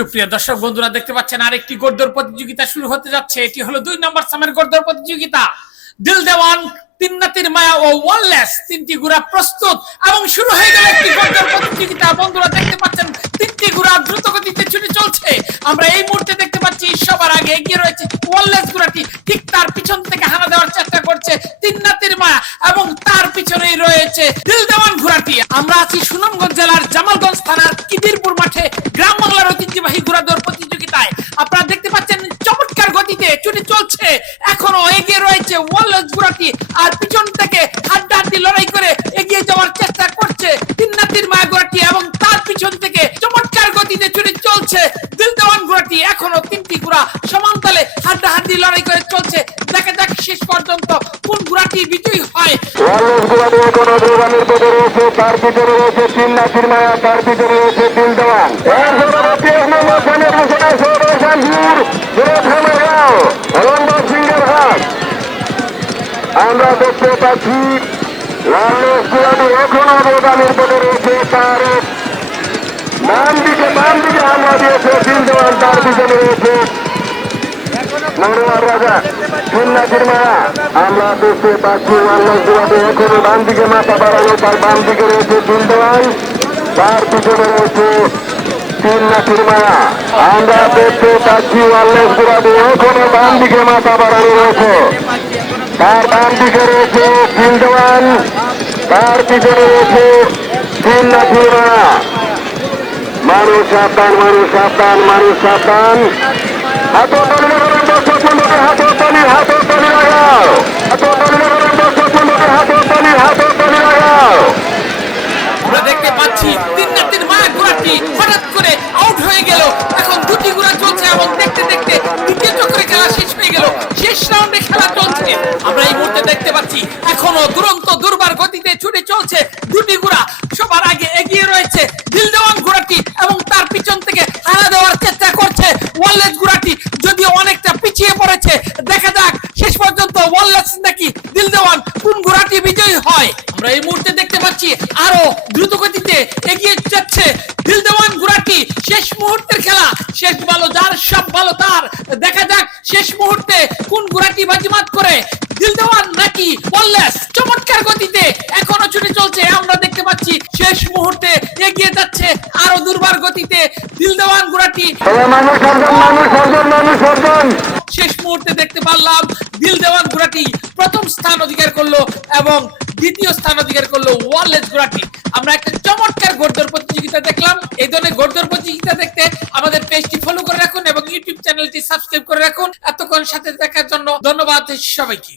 সুপ্রিয় দর্শক বন্ধুরা, দেখতে পাচ্ছেন আরেকটি গোর্দর প্রতিযোগিতা শুরু হতে যাচ্ছে। এটি হলো দুই নম্বর সামের গোর্দর প্রতিযোগিতা। দিল দেওয়ান তিন নাতির মায়া ও ওয়ানলেস তিনটি গুড়া প্রস্তুত এবং শুরু হয়ে গেল একটি গোর্দর প্রতিযোগিতা। বন্ধুরা, দেখতে পাচ্ছেন তিনটি গুড়া দ্রুত গতিতে ছুটে চলছে। আমরা এই মুহূর্তে দেখতে পাচ্ছি সবার আগে এগিয়ে রয়েছে ওয়ানলেস গুড়াটি। ঠিক তার পিছন থেকে হানা দেওয়ার চেষ্টা করছে তিন নাতির মায়া এবং তার পিছনেই রয়েছে দিল দেওয়ান ঘোড়াটি আমরা আছি সুনামগঞ্জ জেলার ওয়ালস ঘোড়াটি আর পিছন থেকে হাড্ডাহাড্ডি লড়াই করে এগিয়ে যাওয়ার চেষ্টা করছে তিন্নাতির মায়া ঘোড়াটি এবং তার পিছন থেকে চমৎকার গতিতে ছুটে চলছে দিল দেওয়ান এখনও তিনটি ঘোড়া সমান্তলে হাড্ডাহাড্ডি লড়াই করে চলছে। দেখা যাক শেষ পর্যন্ত কোন ঘোড়াটি বিজয়ী হয়। ওয়ালেস গুলাবি এখন অগ্রগামীর পথে রয়েছে, তার পিছনে রয়েছে তিন নাচির মায়া, তার পিছনে রয়েছে আমরা দেখতে পাচ্ছি এখন অগ্রগামীর পথে রয়েছে, তার ডান দিকে বাম দিকে হামলা দিয়েছে, তিন তার পিছনে রয়েছে। আমরা দেখতে পাচ্ছি এখনও ডান দিকে মাথা বাড়ানো তার বাম দিকে রয়েছে তিন দেওয়াল, তার পিছনে রয়েছে তিন নাথের মায়া। আমরা দেখতে পাচ্ছি ওয়াল্লাহ দুয়াতে এখনও ডান দিকে মাথা বাড়ানো রয়েছে। তার বাম দিকে রয়েছে তিন দেওয়াল তার পিছনে রয়েছে তিন নাথের মানুষ সাবধান মানুষ সাবধান মানুষ সাবধান। হাতও তলি লাগানো দর্শক বন্ধুকে হাতও তলি হাতও তলি লাগাও হয়ে গেল। এখন দেখতে দেখতে দ্বিতীয় চক্রে খেলা শেষ হয়ে গেল। শেষ রাউন্ডে খেলা চলছে। আমরা এই মুহূর্তে দেখতে পাচ্ছি, এখনও দুরন্ত দুর্বার গতিতে ছুটে চলছে দুটি ঘোড়া। সবার আগে এগিয়ে রয়েছে দিল দেওয়ান ঘোড়াটি এবং তার পিছন থেকে হারা দেওয়ার চেষ্টা করছে ওয়ালেস ঘোড়াটি। যদিও অনেকটা পিছিয়ে পড়েছে, দেখা যাক শেষ পর্যন্ত ওয়ালেস নাকি দিল দেওয়ান কোন ঘোড়াটি বিজয়ী হয়। আমরা এই মুহূর্তে দেখতে পাচ্ছি আরও তার। দেখা যাক শেষ মুহূর্তে কোন ঘোড়াটি বাজিমাত করে। দিল দেওয়ান নাকি ওয়ালেস চমৎকার গতিতে এখনও ছুটে চলছে। আমরা দেখতে পাচ্ছি শেষ মুহূর্তে এগিয়ে যাচ্ছে আরও দুর্বার গতিতে দিল দেওয়ান সর্জন শেষ মুহূর্তে দেখতে পারলাম দিল দেওয়ান ঘোড়াটি প্রথম স্থান অধিকার করল এবং দ্বিতীয় স্থান অধিকার করল ওয়ারলেস ঘোড়াটি আমরা চ্যানেলটি সাবস্ক্রাইব করে রাখুন। এতক্ষণ সাথে দেখার জন্য ধন্যবাদ সবাইকে।